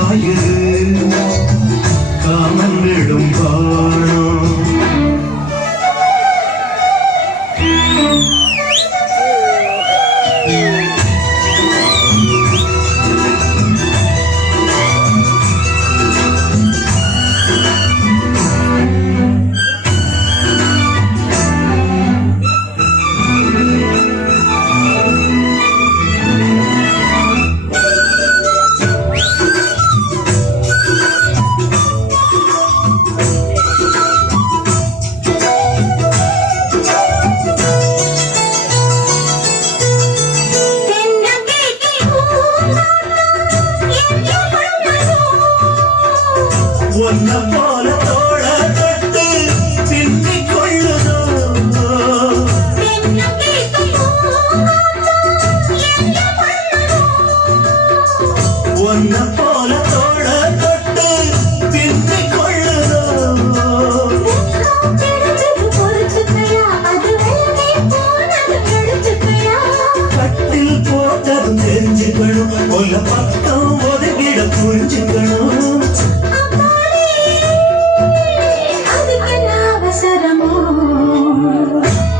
நெஞ்சில் காமன் விடும் பாணம்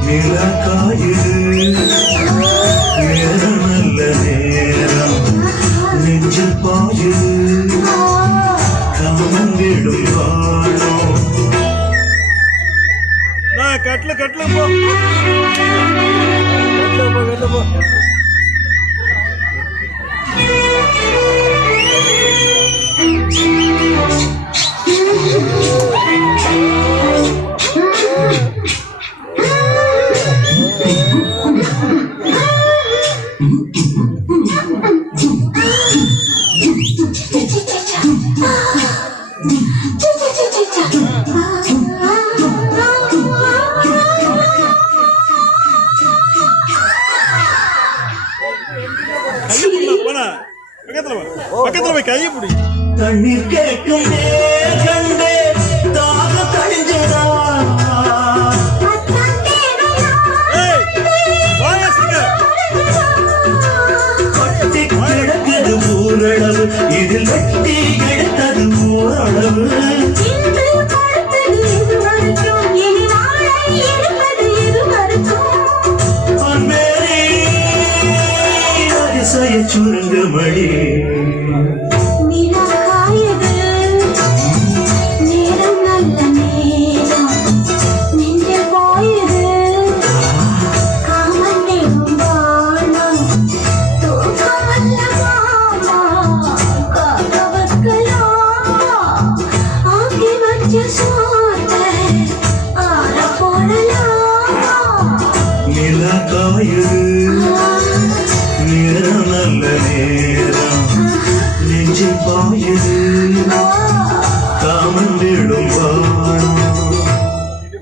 நிலக்காயிரு நேரம் நல்ல நேரம் நெஞ்சில் பாயிரு. காமன் விடும் வாழம் நான் போ. கட்ல போ கட்ல போ. பக்கத்துல போய் கையை புடி. கண்ணீர் கேட்கும் கண்டே தாக கழிஞ்சதா ஊரளவு இதில் வெட்டி எடுத்தது ஓரளவு. பொன்மேரி அதிசய சுருங்க மடி. for you.